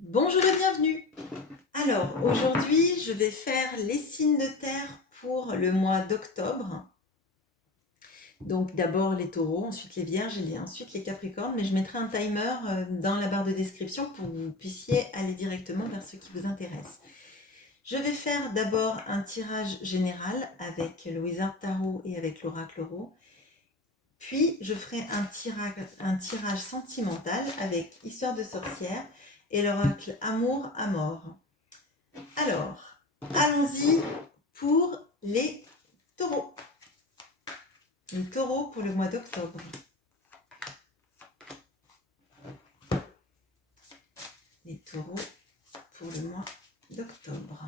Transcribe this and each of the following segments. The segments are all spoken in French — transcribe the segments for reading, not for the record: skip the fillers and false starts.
Bonjour et bienvenue. Alors, aujourd'hui, je vais faire les signes de terre pour le mois d'octobre. Donc, d'abord les taureaux, ensuite les vierges et ensuite les capricornes. Mais je mettrai un timer dans la barre de description pour que vous puissiez aller directement vers ce qui vous intéresse. Je vais faire d'abord un tirage général avec le Wizard Tarot et avec l'Oracle Euro. Puis, je ferai un tirage sentimental avec Histoire de sorcière et l'Oracle Amour à mort. Alors, allons-y pour les taureaux. Les taureaux pour le mois d'octobre. Les taureaux pour le mois d'octobre.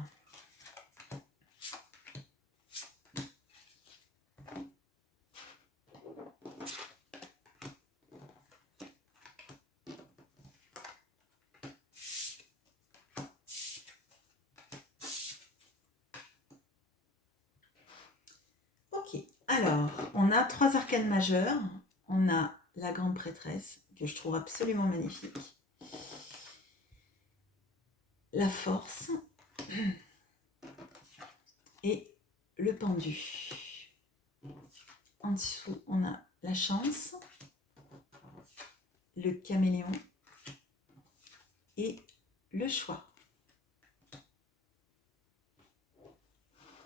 Ok, alors, on a 3 arcanes majeures. On a la grande prêtresse, que je trouve absolument magnifique. La force. Et le pendu. En dessous, on a la chance, le caméléon et le choix.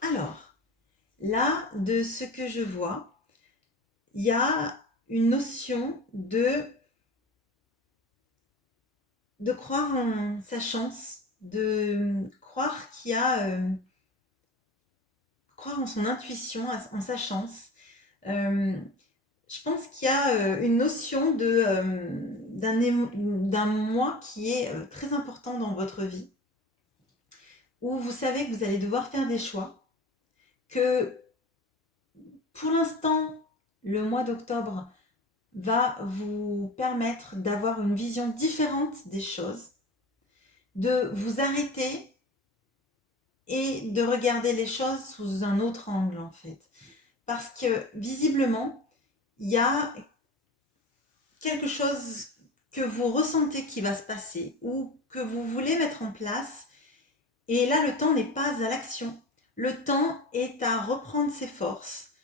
Alors, là, de ce que je vois, il y a une notion de croire en sa chance, de croire qu'il y a... croire en son intuition, en sa chance. Je pense qu'il y a une notion d'un moi qui est très important dans votre vie, où vous savez que vous allez devoir faire des choix, que pour l'instant, le mois d'octobre va vous permettre d'avoir une vision différente des choses, de vous arrêter et de regarder les choses sous un autre angle en fait. Parce que visiblement, il y a quelque chose que vous ressentez qui va se passer ou que vous voulez mettre en place. Et là, le temps n'est pas à l'action. Le temps est à reprendre ses forces,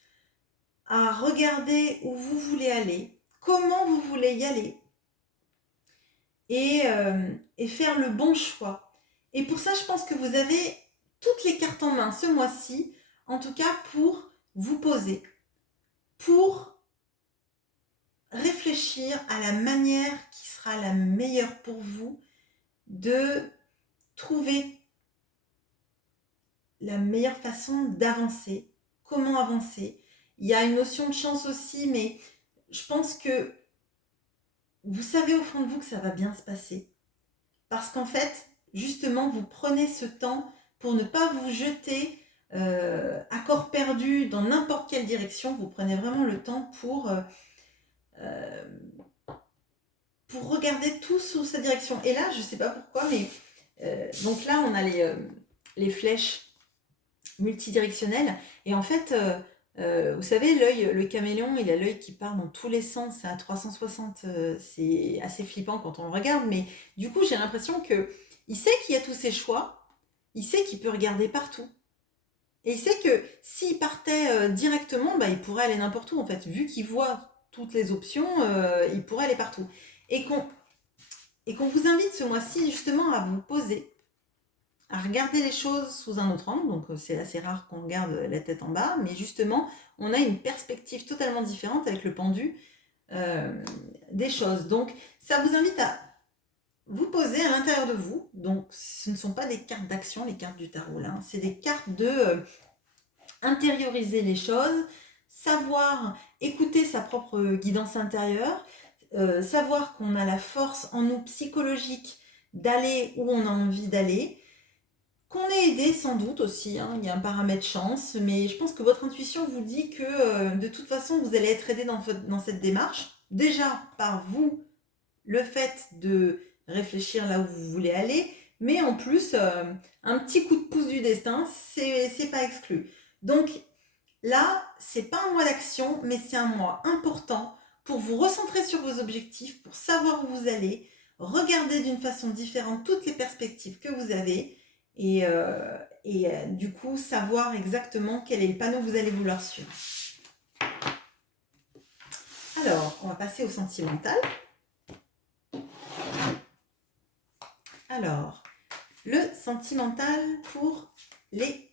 à regarder où vous voulez aller, comment vous voulez y aller et faire le bon choix. Et pour ça, je pense que vous avez toutes les cartes en main ce mois-ci, en tout cas pour vous poser, pour réfléchir à la manière qui sera la meilleure pour vous de trouver la meilleure façon d'avancer, comment avancer. Il y a une notion de chance aussi, mais je pense que vous savez au fond de vous que ça va bien se passer. Parce qu'en fait, justement, vous prenez ce temps pour ne pas vous jeter à corps perdu dans n'importe quelle direction. Vous prenez vraiment le temps euh, pour regarder tout sous sa direction. Et là, je ne sais pas pourquoi, mais donc là, on a les flèches multidirectionnelles. Et en fait, vous savez, l'œil, le caméléon, il a l'œil qui part dans tous les sens à 360. C'est assez flippant quand on le regarde, mais du coup, j'ai l'impression qu'il sait qu'il y a tous ses choix, il sait qu'il peut regarder partout. Et il sait que s'il partait directement, bah, il pourrait aller n'importe où, en fait. Vu qu'il voit toutes les options, il pourrait aller partout. Et qu'on vous invite ce mois-ci, justement, à vous poser, à regarder les choses sous un autre angle. Donc c'est assez rare qu'on garde la tête en bas, mais justement, on a une perspective totalement différente avec le pendu des choses. Donc ça vous invite à vous poser à l'intérieur de vous. Donc ce ne sont pas des cartes d'action, les cartes du tarot là, c'est des cartes de intérioriser les choses, savoir écouter sa propre guidance intérieure, savoir qu'on a la force en nous psychologique d'aller où on a envie d'aller, qu'on est aidé sans doute aussi, hein, il y a un paramètre chance, mais je pense que votre intuition vous dit que de toute façon vous allez être aidé dans cette démarche, déjà par vous, le fait de réfléchir là où vous voulez aller, mais en plus un petit coup de pouce du destin, c'est pas exclu. Donc là, c'est pas un mois d'action, mais c'est un mois important pour vous recentrer sur vos objectifs, pour savoir où vous allez, regardez d'une façon différente toutes les perspectives que vous avez et, du coup, savoir exactement quel est le panneau que vous allez vouloir suivre. Alors, on va passer au sentimental. Alors, le sentimental pour les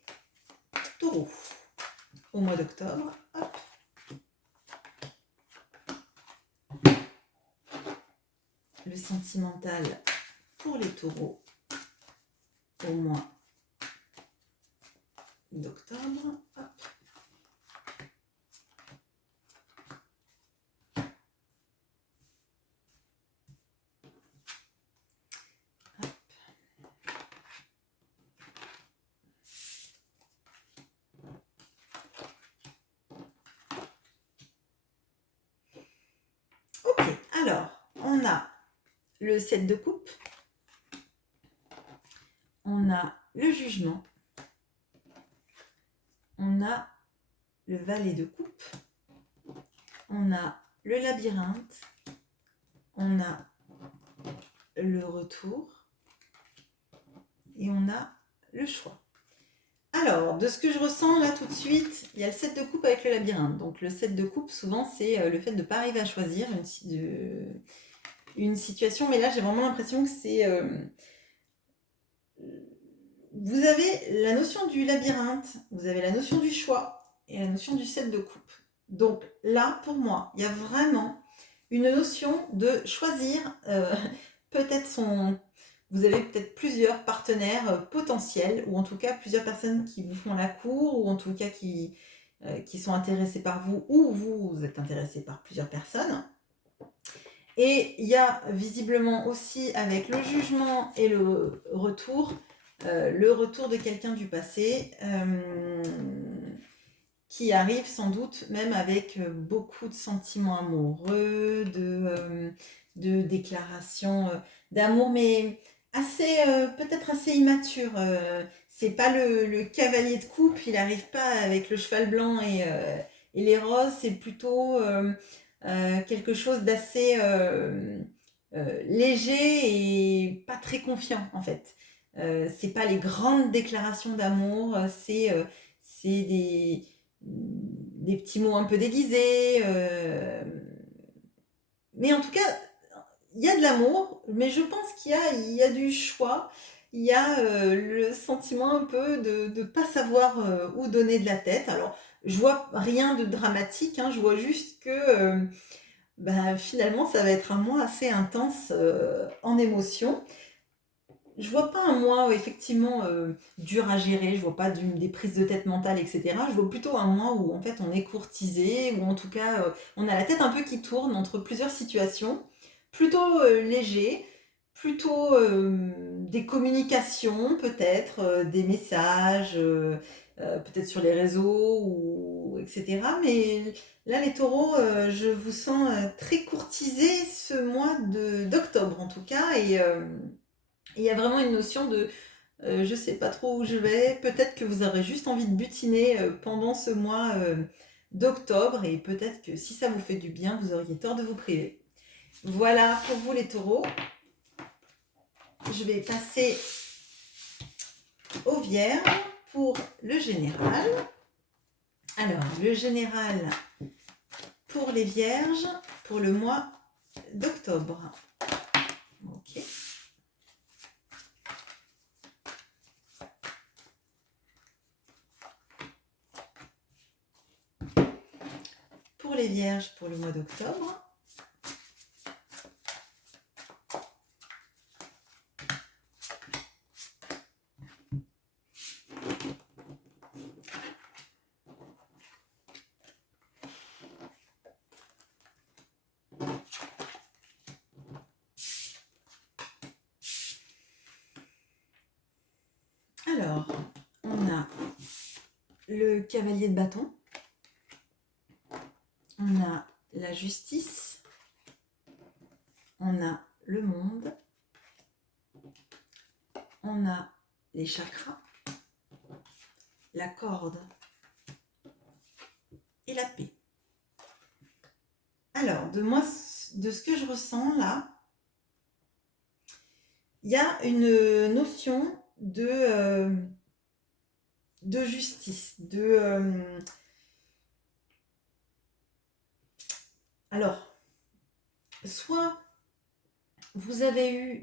taureaux au mois d'octobre. Hop. Le sentimental pour les taureaux au mois d'octobre. Hop. Ok, alors, on a le 7 de coupe, on a le jugement, on a le valet de coupe, on a le labyrinthe, on a le retour et on a le choix. Alors, de ce que je ressens là tout de suite, il y a le 7 de coupe avec le labyrinthe. Donc le 7 de coupe, souvent, c'est le fait de ne pas arriver à choisir une situation. Mais là, j'ai vraiment l'impression que c'est... vous avez la notion du labyrinthe, vous avez la notion du choix et la notion du 7 de coupe. Donc là, pour moi, il y a vraiment une notion de choisir peut-être son... Vous avez peut-être plusieurs partenaires potentiels, ou en tout cas plusieurs personnes qui vous font la cour, ou en tout cas qui sont intéressées par vous, ou vous êtes intéressé par plusieurs personnes. Et il y a visiblement aussi avec le jugement et le retour de quelqu'un du passé qui arrive sans doute même avec beaucoup de sentiments amoureux, de déclarations d'amour, mais assez peut-être assez immature. C'est pas le cavalier de coupe, il n'arrive pas avec le cheval blanc et les roses, c'est plutôt quelque chose d'assez léger et pas très confiant en fait. C'est pas les grandes déclarations d'amour, c'est des petits mots un peu déguisés. Mais en tout cas, il y a de l'amour, mais je pense il y a du choix. Il y a le sentiment un peu de ne pas savoir où donner de la tête. Alors, je vois rien de dramatique, hein, je vois juste que finalement, ça va être un mois assez intense en émotion. Je vois pas un mois effectivement dur à gérer, je vois pas des prises de tête mentales, etc. Je vois plutôt un mois où en fait on est courtisé, ou en tout cas on a la tête un peu qui tourne entre plusieurs situations, plutôt léger, plutôt des communications peut-être, des messages, peut-être sur les réseaux, ou etc. Mais là les taureaux, je vous sens très courtisés ce mois d'octobre en tout cas, et il y a vraiment une notion de je sais pas trop où je vais, peut-être que vous aurez juste envie de butiner pendant ce mois d'octobre, et peut-être que si ça vous fait du bien, vous auriez tort de vous priver. Voilà pour vous les taureaux. Je vais passer aux vierges pour le général. Alors, le général pour les vierges pour le mois d'octobre. Ok. Pour les vierges pour le mois d'octobre. Alors, on a le cavalier de bâton, on a la justice, on a le monde, on a les chakras, la corde et la paix. Alors, de ce que je ressens là, il y a une notion de justice, alors, soit vous avez eu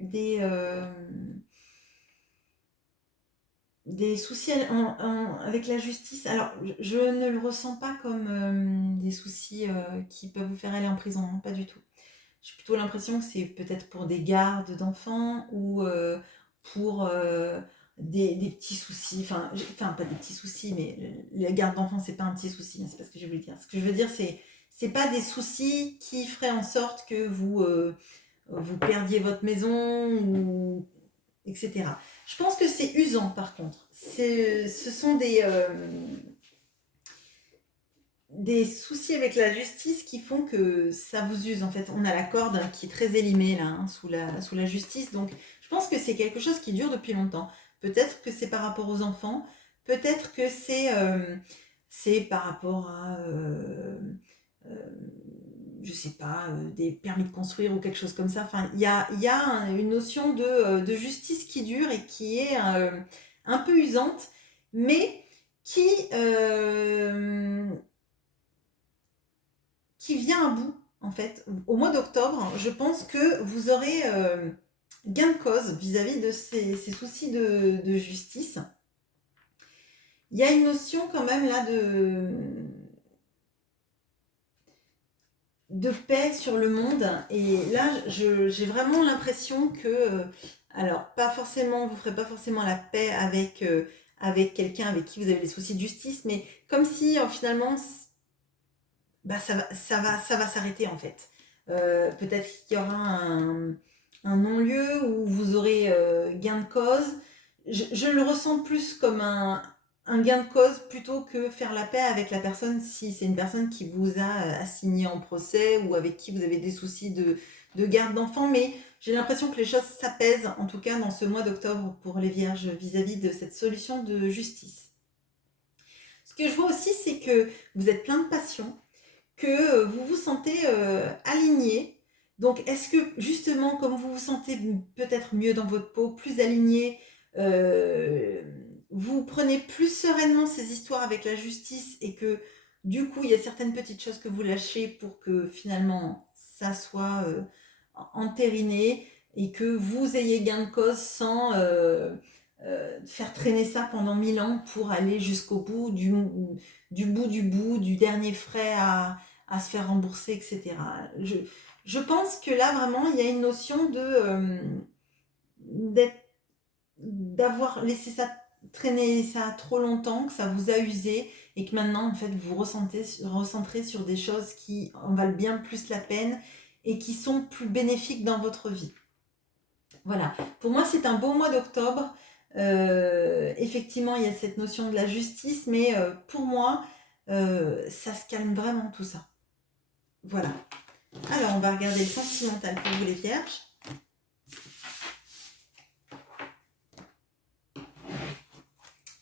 des soucis avec la justice. Alors, je ne le ressens pas comme des soucis qui peuvent vous faire aller en prison, hein, pas du tout. J'ai plutôt l'impression que c'est peut-être pour des gardes d'enfants ou pour des petits soucis. Enfin, pas des petits soucis, mais les gardes d'enfants, c'est pas un petit souci, hein, c'est pas ce que je veux dire. Ce que je veux dire, c'est pas des soucis qui feraient en sorte que vous perdiez votre maison ou etc. Je pense que c'est usant par contre. Ce sont des soucis avec la justice qui font que ça vous use. En fait, on a la corde qui est très élimée là, hein, sous la justice. Donc, je pense que c'est quelque chose qui dure depuis longtemps. Peut-être que c'est par rapport aux enfants. Peut-être que c'est par rapport à, euh, je sais pas, des permis de construire ou quelque chose comme ça. Enfin, il y a une notion de justice qui dure et qui est un peu usante, mais qui, euh, qui vient à bout, en fait. Au mois d'octobre, je pense que vous aurez gain de cause vis-à-vis de ces soucis de justice. Il y a une notion quand même là de paix sur le monde. Et là, j'ai vraiment l'impression que, alors, pas forcément, vous ferez pas forcément la paix avec quelqu'un avec qui vous avez des soucis de justice, mais comme si finalement, bah, ça va s'arrêter en fait. Peut-être qu'il y aura un non-lieu où vous aurez gain de cause. Je le ressens plus comme un gain de cause plutôt que faire la paix avec la personne si c'est une personne qui vous a assigné en procès ou avec qui vous avez des soucis de garde d'enfants. Mais j'ai l'impression que les choses s'apaisent, en tout cas dans ce mois d'octobre pour les vierges vis-à-vis de cette solution de justice. Ce que je vois aussi, c'est que vous êtes plein de passion, que vous vous sentez aligné. Donc, est-ce que justement, comme vous vous sentez peut-être mieux dans votre peau, plus aligné, euh, vous prenez plus sereinement ces histoires avec la justice et que du coup, il y a certaines petites choses que vous lâchez pour que finalement ça soit entériné et que vous ayez gain de cause sans faire traîner ça pendant 1000 ans pour aller jusqu'au bout du bout, du dernier frais à se faire rembourser, etc. Je pense que là, vraiment, il y a une notion d'avoir laissé ça traîner ça trop longtemps, que ça vous a usé et que maintenant, en fait, vous recentrez sur des choses qui en valent bien plus la peine et qui sont plus bénéfiques dans votre vie. Voilà. Pour moi, c'est un beau mois d'octobre. Effectivement, il y a cette notion de la justice, mais pour moi, ça se calme vraiment tout ça. Voilà. Alors, on va regarder le sentimental pour vous les vierges.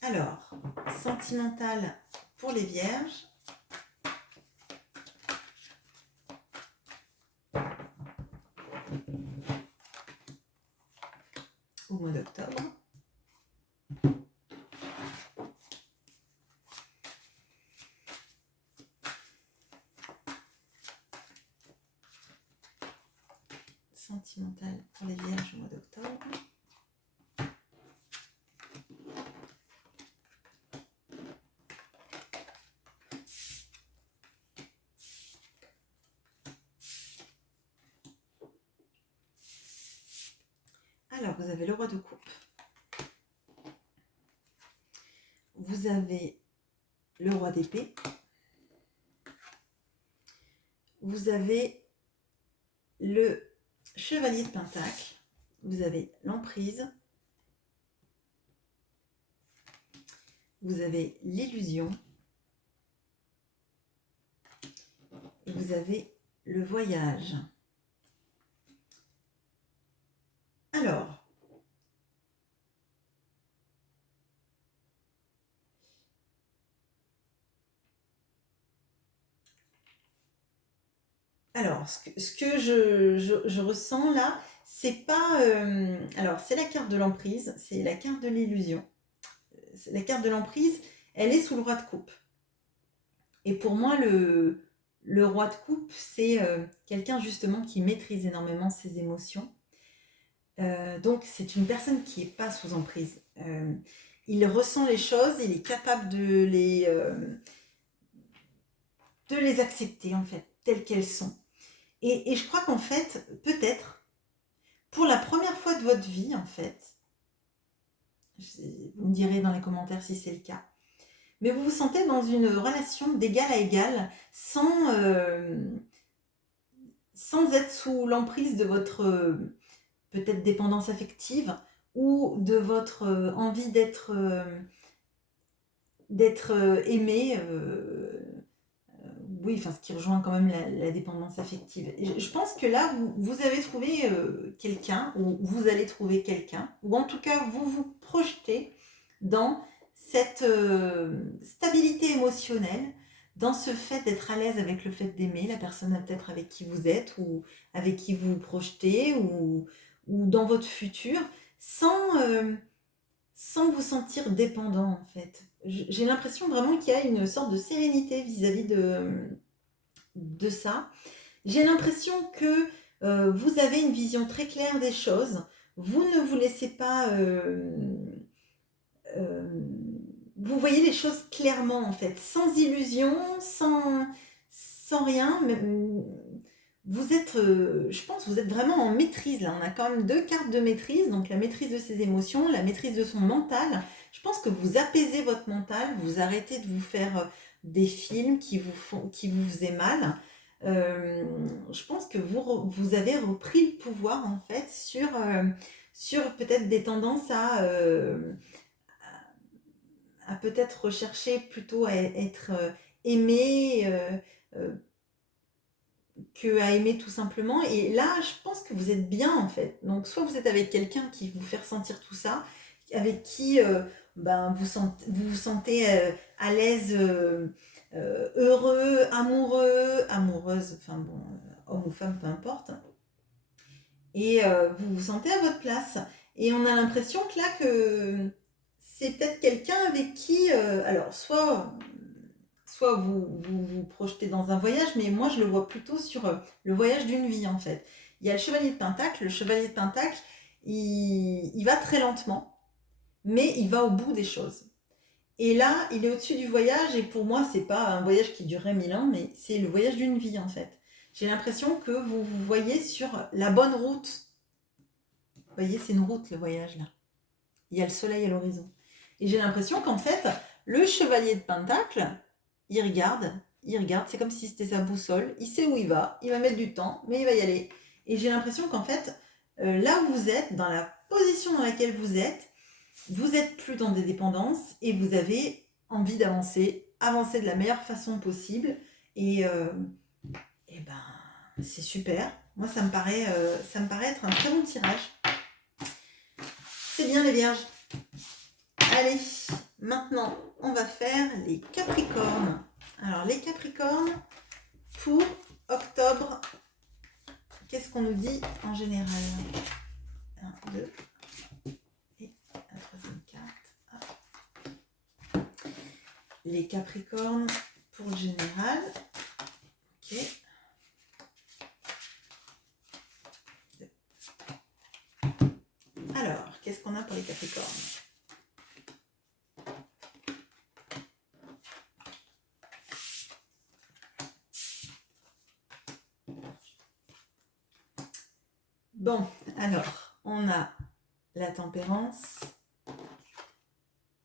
Alors, sentimental pour les vierges. Au mois d'octobre. Sentimental pour les vierges au mois d'octobre. Alors, vous avez le roi de coupe. Vous avez le roi d'épée. Vous avez le chevalier de pentacle. Vous avez l'emprise. Vous avez l'illusion. Et vous avez le voyage. Alors ce que je ressens là, c'est pas... alors, c'est la carte de l'emprise, c'est la carte de l'illusion. La carte de l'emprise, elle est sous le roi de coupe. Et pour moi, le roi de coupe, c'est quelqu'un justement qui maîtrise énormément ses émotions. Donc, c'est une personne qui n'est pas sous emprise. Il ressent les choses, il est capable de les accepter, en fait, telles qu'elles sont. Et je crois qu'en fait, peut-être, pour la première fois de votre vie, en fait, vous me direz dans les commentaires si c'est le cas, mais vous vous sentez dans une relation d'égal à égal, sans être sous l'emprise de votre peut-être dépendance affective ou de votre envie d'être aimé. Oui, enfin, ce qui rejoint quand même la dépendance affective. Et je pense que là, vous avez trouvé quelqu'un, ou vous allez trouver quelqu'un, ou en tout cas, vous vous projetez dans cette stabilité émotionnelle, dans ce fait d'être à l'aise avec le fait d'aimer la personne peut-être avec qui vous êtes, ou avec qui vous vous projetez, ou dans votre futur, sans vous sentir dépendant en fait. J'ai l'impression vraiment qu'il y a une sorte de sérénité vis-à-vis de ça. J'ai l'impression que vous avez une vision très claire des choses. Vous ne vous laissez pas... euh, vous voyez les choses clairement en fait, sans illusion, sans rien. Mais, vous êtes, je pense, vous êtes vraiment en maîtrise là. On a quand même 2 cartes de maîtrise, donc la maîtrise de ses émotions, la maîtrise de son mental. Je pense que vous apaisez votre mental, vous arrêtez de vous faire des films qui vous faisaient mal. Je pense que vous avez repris le pouvoir en fait sur peut-être des tendances à peut-être rechercher plutôt à être aimé euh, que à aimer tout simplement. Et là, je pense que vous êtes bien en fait. Donc, soit vous êtes avec quelqu'un qui vous fait ressentir tout ça, avec qui vous vous sentez à l'aise, heureux, amoureux, amoureuse, enfin bon, homme ou femme, peu importe. Et vous vous sentez à votre place. Et on a l'impression que là, que c'est peut-être quelqu'un avec qui, alors soit vous projetez dans un voyage, mais moi je le vois plutôt sur le voyage d'une vie en fait. Il y a le chevalier de Pentacle. Le chevalier de Pentacle, il va très lentement, mais il va au bout des choses. Et là, il est au-dessus du voyage, et pour moi, c'est pas un voyage qui durerait 1000 ans, mais c'est le voyage d'une vie en fait. J'ai l'impression que vous vous voyez sur la bonne route. Vous voyez, c'est une route le voyage là. Il y a le soleil à l'horizon. Et j'ai l'impression qu'en fait, le chevalier de Pentacle, il regarde, c'est comme si c'était sa boussole, il sait où il va mettre du temps, mais il va y aller. Et j'ai l'impression qu'en fait, là où vous êtes, dans la position dans laquelle vous êtes plus dans des dépendances et vous avez envie avancer de la meilleure façon possible. Et ben, c'est super. Moi, ça me paraît être un très bon tirage. C'est bien les vierges. Allez, maintenant, on va faire les Capricornes. Alors, les Capricornes, pour octobre, qu'est-ce qu'on nous dit en général? 1, 2, et la troisième carte. Hop. Les Capricornes, pour le général. Ok. Alors, qu'est-ce qu'on a pour les Capricornes? Bon, alors, on a la tempérance,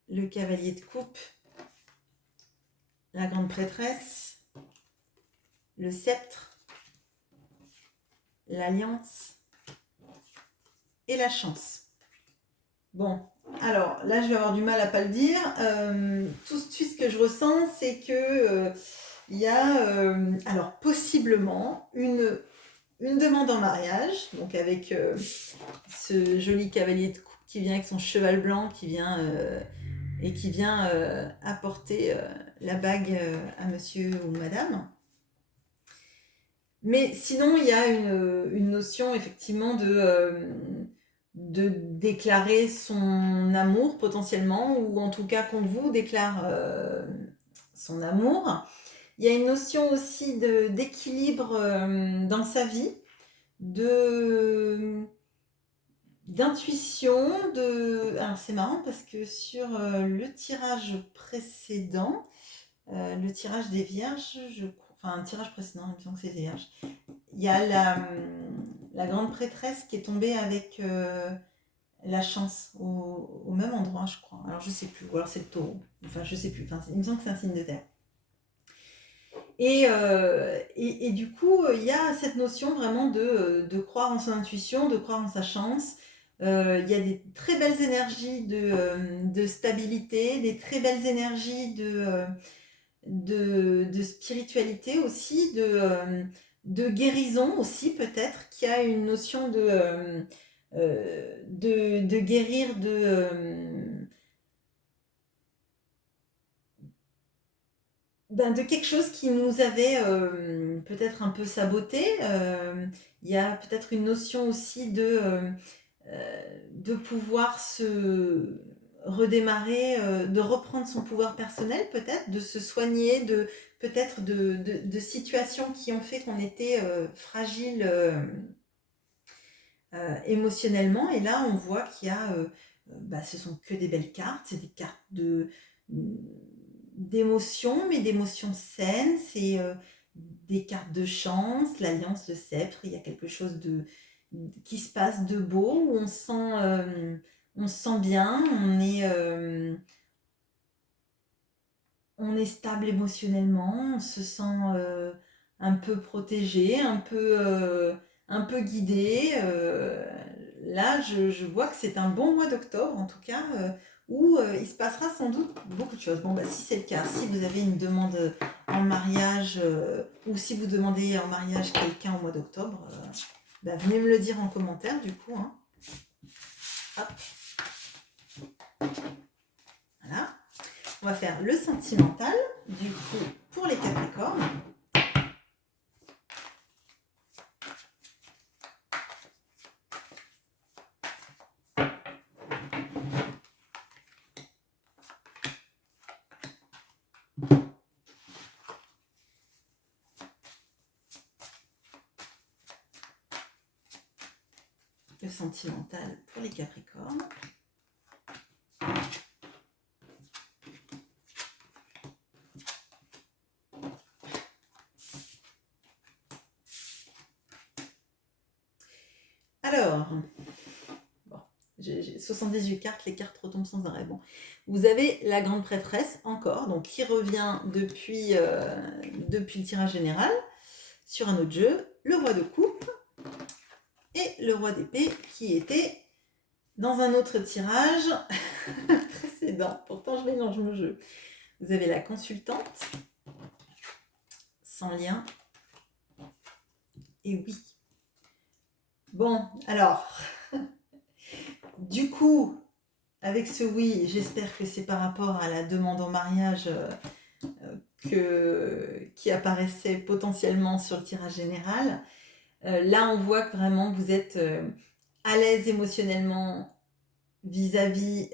le cavalier de coupe, la grande prêtresse, le sceptre, l'alliance et la chance. Bon, alors là, je vais avoir du mal à pas le dire. Tout de suite, ce que je ressens, c'est que il y a, alors possiblement une demande en mariage, donc avec ce joli cavalier de coupe qui vient avec son cheval blanc, qui vient apporter la bague à monsieur ou madame. Mais sinon, il y a une notion effectivement de déclarer son amour potentiellement, ou en tout cas qu'on vous déclare son amour. Il y a une notion aussi d'équilibre dans sa vie, de d'intuition, Alors c'est marrant parce que sur le tirage précédent, le tirage des vierges, enfin un tirage précédent, il me semble que c'est des vierges, il y a la grande prêtresse qui est tombée avec la chance au même endroit, je crois. Alors je sais plus, ou alors c'est le taureau. Enfin, je sais plus. Enfin, il me semble que c'est un signe de terre. Et du coup, il y a cette notion vraiment de croire en son intuition, de croire en sa chance. Il y a des très belles énergies de stabilité, des très belles énergies de spiritualité aussi, de guérison aussi peut-être, qui a une notion de guérir de quelque chose qui nous avait peut-être un peu saboté. Il y a peut-être une notion aussi de pouvoir se redémarrer, de reprendre son pouvoir personnel peut-être, de se soigner, peut-être de situations qui ont fait qu'on était fragile émotionnellement. Et là, on voit qu'il y a, ce sont que des belles cartes, c'est des cartes d'émotions, mais d'émotions saines, c'est des cartes de chance, l'alliance de sceptre, il y a quelque chose qui se passe de beau, où on se sent bien, on est stable émotionnellement, on se sent un peu protégé, un peu guidé. Là, je vois que c'est un bon mois d'octobre, en tout cas, où il se passera sans doute beaucoup de choses. Bon, si c'est le cas, si vous avez une demande en mariage, ou si vous demandez en mariage quelqu'un au mois d'octobre, venez me le dire en commentaire, du coup. Hein. Hop. Voilà. On va faire le sentimental, du coup, pour les Capricornes. Le sentimental pour les Capricornes. Alors, bon, j'ai 78 cartes, les cartes retombent sans arrêt. Bon. Vous avez la grande prêtresse encore, donc qui revient depuis le tirage général sur un autre jeu, le roi de coupe et le roi d'épée qui était dans un autre tirage précédent. Pourtant, je mélange mon jeu. Vous avez la consultante, sans lien. Et oui. Bon, alors, du coup, avec ce oui, j'espère que c'est par rapport à la demande en mariage qui apparaissait potentiellement sur le tirage général. Là, on voit que vraiment vous êtes à l'aise émotionnellement vis-à-vis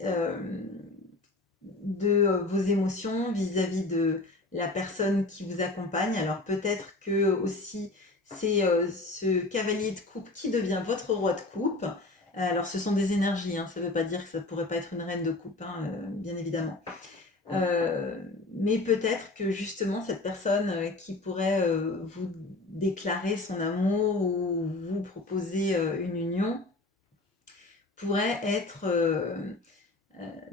de vos émotions, vis-à-vis de la personne qui vous accompagne. Alors peut-être que aussi c'est ce cavalier de coupe qui devient votre roi de coupe. Alors ce sont des énergies, hein, ça ne veut pas dire que ça ne pourrait pas être une reine de coupe, hein, bien évidemment. Mais peut-être que justement cette personne qui pourrait vous déclarer son amour ou vous proposer une union pourrait être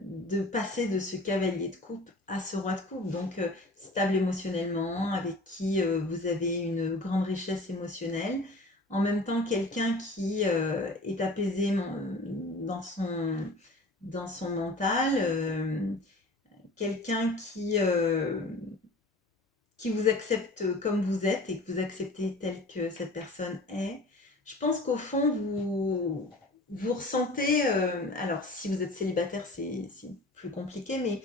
de passer de ce cavalier de coupe à ce roi de coupe, donc stable émotionnellement, avec qui vous avez une grande richesse émotionnelle, en même temps quelqu'un qui est apaisé dans son mental, quelqu'un qui vous accepte comme vous êtes et que vous acceptez tel que cette personne est. Je pense qu'au fond, vous ressentez, alors si vous êtes célibataire, c'est plus compliqué, mais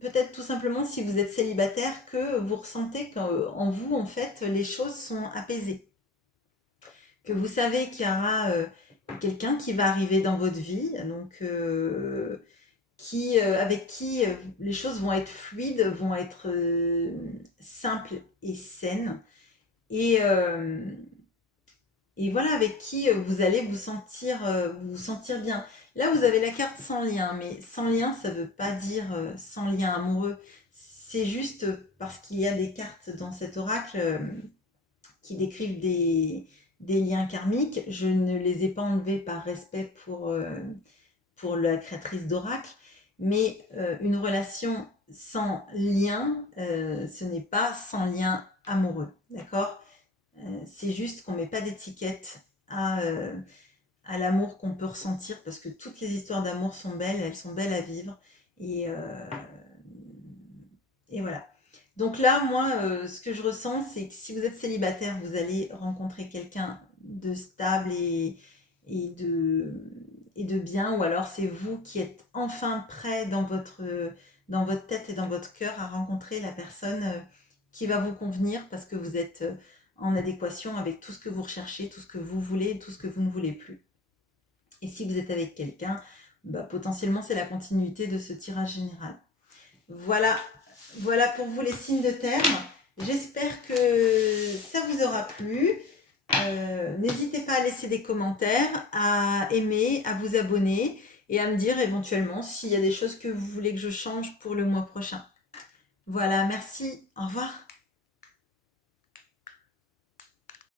Peut-être tout simplement si vous êtes célibataire que vous ressentez qu'en vous, en fait, les choses sont apaisées. Que vous savez qu'il y aura quelqu'un qui va arriver dans votre vie, donc avec qui les choses vont être fluides, vont être simples et saines. Et, euh, et voilà, avec qui vous allez vous sentir bien. Là, vous avez la carte sans lien, mais sans lien, ça ne veut pas dire sans lien amoureux. C'est juste parce qu'il y a des cartes dans cet oracle qui décrivent des liens karmiques. Je ne les ai pas enlevés par respect pour la créatrice d'oracle, mais une relation sans lien, ce n'est pas sans lien amoureux, d'accord? C'est juste qu'on ne met pas d'étiquette à l'amour qu'on peut ressentir, parce que toutes les histoires d'amour sont belles, elles sont belles à vivre, et, euh, et voilà. Donc là, moi, ce que je ressens, c'est que si vous êtes célibataire, vous allez rencontrer quelqu'un de stable et de, et de bien, ou alors c'est vous qui êtes enfin prêt dans votre tête et dans votre cœur à rencontrer la personne qui va vous convenir parce que vous êtes en adéquation avec tout ce que vous recherchez, tout ce que vous voulez et tout ce que vous ne voulez plus. Et si vous êtes avec quelqu'un, bah, potentiellement c'est la continuité de ce tirage général. Voilà, voilà pour vous les signes de terre. J'espère que ça vous aura plu. N'hésitez pas à laisser des commentaires, à aimer, à vous abonner et à me dire éventuellement s'il y a des choses que vous voulez que je change pour le mois prochain. Voilà, merci, au revoir.